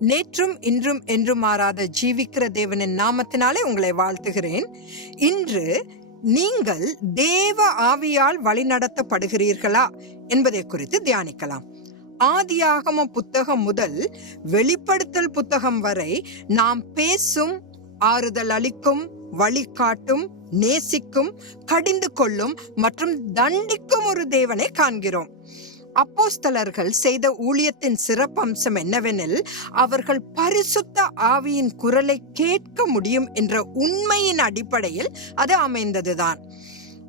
நேற்றும் இன்றும் என்றும் மாறாத ஜீவிக்கிற தேவனின் நாமத்தினாலே உங்களை வாழ்த்துகிறேன். இன்று நீங்கள் தேவ ஆவியால் வழிநடத்தப்படுகிறீர்களா என்பதை குறித்து தியானிக்கலாம். ஆதியாகம புத்தகம் முதல் வெளிப்படுத்தல் புத்தகம் வரை நாம் பேசும் ஆறுதல் அளிக்கும் வழிகாட்டும் நேசிக்கும் கடிந்து கொள்ளும் மற்றும் தண்டிக்கும் ஒரு தேவனை காண்கிறோம். அப்போஸ்தலர்கள் செய்த ஊழியத்தின் சிறப்பம்சம் என்னவெனில் அவர்கள் பரிசுத்த ஆவியின் குரலை கேட்க முடியும் என்ற உண்மையின் அடிப்படையில் அது அமைந்ததுதான்.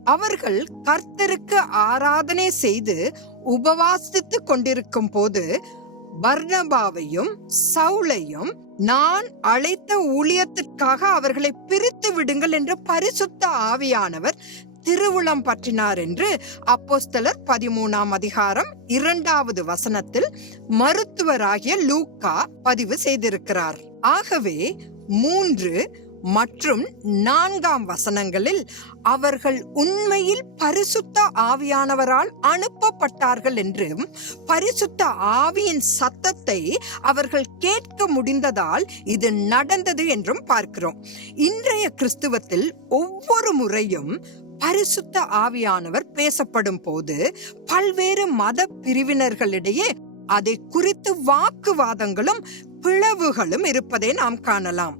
அவர்கள் கர்த்தருக்கு ஆராதனை செய்து உபவாசித்து கொண்டிருக்கும் போது பர்ணபாவையும் சவுளையும் நான் அழைத்த ஊழியத்திற்காக அவர்களை பிரித்து விடுங்கள் என்று பரிசுத்த ஆவியானவர் திருவுளம் பற்றினார் என்று அப்போஸ்தலர் பதிமூணாம் அதிகாரம் இரண்டாவது வசனத்தில் மருத்துவராகிய லூக்கா பதிவு செய்திருக்கிறார். ஆகவே மூன்று மற்றும் நான்காம் வசனங்களில் அவர்கள் உண்மையில் பரிசுத்த ஆவியானவரால் அனுப்பப்பட்டார்கள் என்றும் பரிசுத்த ஆவியின் சத்தத்தை அவர்கள் கேட்க முடிந்ததால் இது நடந்தது என்றும் பார்க்கிறோம். இன்றைய கிறிஸ்துவத்தில் ஒவ்வொரு முறையும் பரிசுத்த ஆவியானவர் பேசப்படும் போது பல்வேறு மத பிரிவினர்களிடையே அதை குறித்து வாக்குவாதங்களும் பிளவுகளும் இருப்பதை நாம் காணலாம்.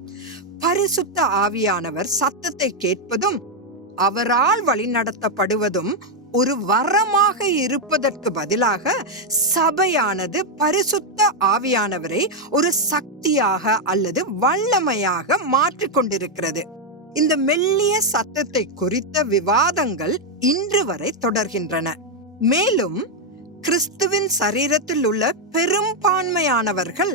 பரிசுத்த ஆவியானவர் சத்தத்தை கேட்பதும் அவரால் வழிநடத்தப்படுவதும் ஒரு வரமாக இருப்பதற்கு பதிலாக சபையானது பரிசுத்த ஆவியானவரை ஒரு சக்தியாக அல்லது வல்லமையாக மாற்றிக்கொண்டிருக்கிறது. இந்த மெல்லிய சத்தத்தை குறித்த விவாதங்கள் இன்று வரை தொடர்கின்றன. மேலும் கிறிஸ்துவின் சரீரத்தில் உள்ள பெரும்பான்மையானவர்கள்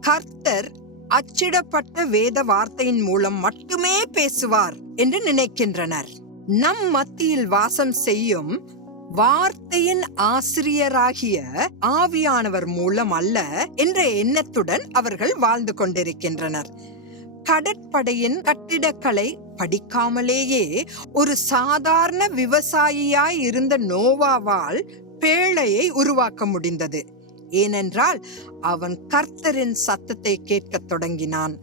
கர்த்தர் அச்சிடப்பட்ட வேத வார்த்தையின் மூலம் மட்டுமே பேசுவார் என்று நினைக்கின்றனர். நம் மத்தியில் வாசம் செய்யும் வார்த்தையின் ஆசிரியராகிய ஆவியானவர் மூலம் அல்ல என்ற எண்ணத்துடன் அவர்கள் வாழ்ந்து கொண்டிருக்கின்றனர். கடற்படையின் கட்டிடக்கலை படிக்காமலேயே ஒரு சாதாரண விவசாயியாய் இருந்த நோவாவால் பேழையை உருவாக்க முடிந்தது. ஏனென்றால் அவன் கர்த்தரின் சத்தத்தை கேட்கத் தொடங்கினான்.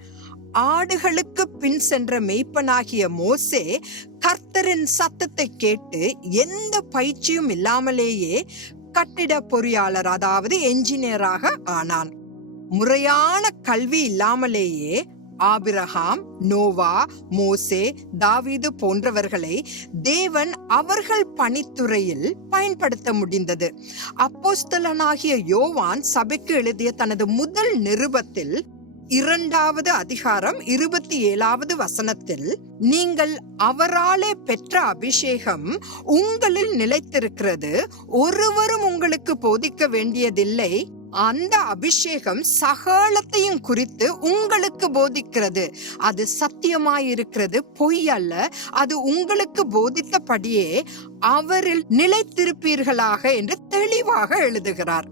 ஆடுகளுக்கு பின் சென்ற மெய்ப்பனாகிய மோசே கர்த்தரின் சத்தத்தை கேட்டு எந்த பயிற்சியும் இல்லாமலேயே கட்டிட பொறியாளர் அதாவது என்ஜினியராக ஆனான். முறையான கல்வி இல்லாமலேயே ஆபிரகாம் நோவா மோசே தாவீது போன்றவர்களை தேவன் அவர்கள் பணித்துறையில் பயன்படுத்த முடிந்தது. அப்போஸ்தலனாகிய யோவான் சபைக்கு எழுதிய தனது முதல் நிருபத்தில் இரண்டாவது அதிகாரம் இருபத்தி ஏழாவது வசனத்தில் நீங்கள் அவராலே பெற்ற அபிஷேகம் உங்களில் நிலைத்திருக்கிறது. ஒருவரும் உங்களுக்கு போதிக்க வேண்டியதில்லை. அந்த அபிஷேகம் சகலத்தையும் குறித்து உங்களுக்கு போதிக்கிறது. அது சத்தியமாயிருக்கிறது பொய் அல்ல. அது உங்களுக்கு போதித்தபடியே அவரில் நிலைத்திருப்பீர்களாக என்று தெளிவாக எழுதுகிறார்.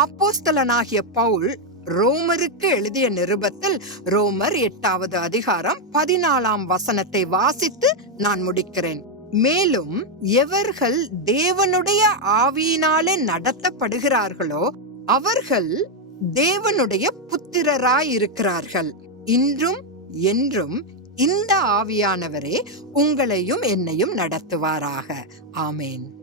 அப்போஸ்தலனாகிய பவுல் ரோமருக்கு எழுதிய நிருபத்தில் ரோமர் எட்டாவது அதிகாரம் பதினாலாம் வசனத்தை வாசித்து நான் முடிக்கிறேன். மேலும் எவர்கள் தேவனுடைய ஆவியினாலே நடத்தப்படுகிறார்களோ அவர்கள் தேவனுடைய புத்திரராயிருக்கிறார்கள். இன்றும் என்றும் இந்த ஆவியானவரே உங்களையும் என்னையும் நடத்துவாராக. ஆமேன்.